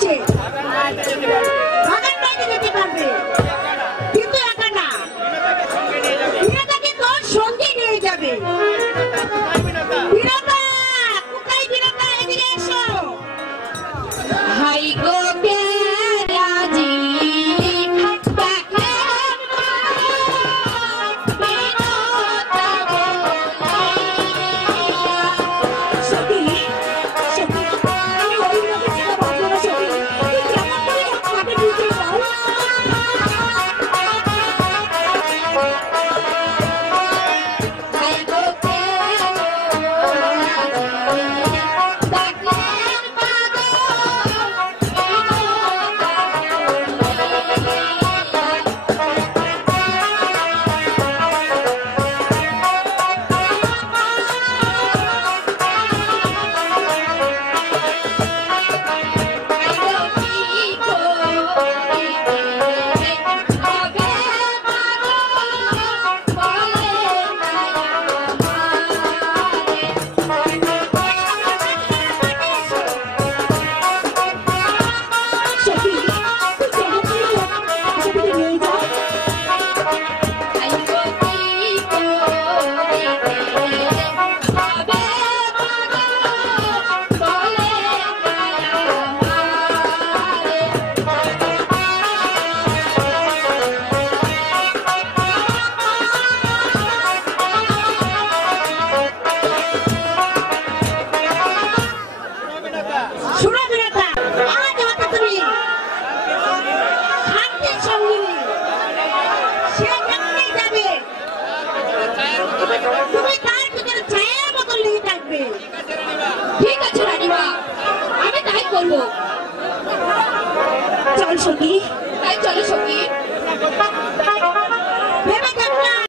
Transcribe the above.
দিচ্ছে বাগান বাইরে যেতে পারবে, কিন্তু একা না, বিনোদাকে তোর সঙ্গে নিয়ে যাবে। বিনোদা, কোথায় বিনোদা? এদিকে এসো। হাই গো রাজি ঠিক আছে রানীমা, আমি তাই করবো। চল সখী, তাই চলো সখী। ভেবে